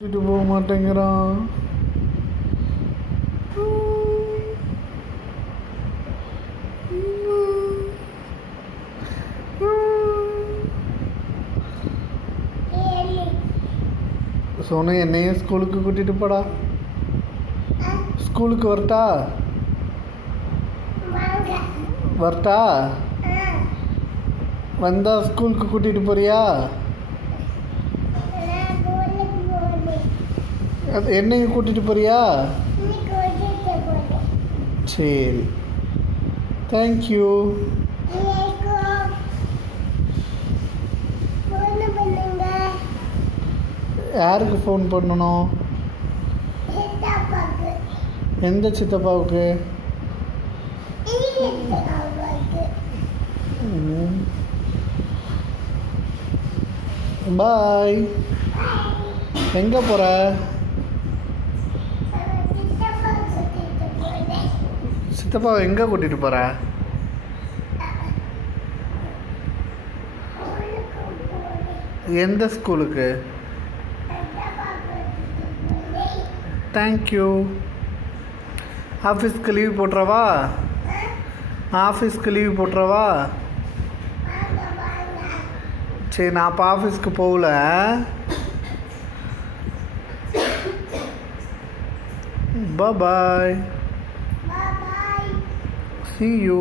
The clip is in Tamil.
கூட்டிட்டு போக மாட்டேங்கிறான். சோனு என்னையும் ஸ்கூலுக்கு கூட்டிட்டு போடா. ஸ்கூலுக்கு வரட்டா? வரட்டா? வந்தா ஸ்கூலுக்கு கூட்டிட்டு போறியா? என்னையும் கூட்டிட்டு போறியா? சரி, தேங்க்யூ. யாருக்கு ஃபோன் பண்ணணும்? எந்த சித்தப்பாவுக்கு? பாய். எங்கே போகிற? சித்தப்பாவை எங்கே கூட்டிகிட்டு போகிற? எந்த ஸ்கூலுக்கு? தேங்க்யூ. ஆஃபீஸ்க்கு லீவ் போட்டுறவா? ஆஃபீஸ்க்கு லீவ் போட்டுறவா? சரி, நான் அப்போ ஆஃபீஸ்க்கு போகல. Bye-bye. See you.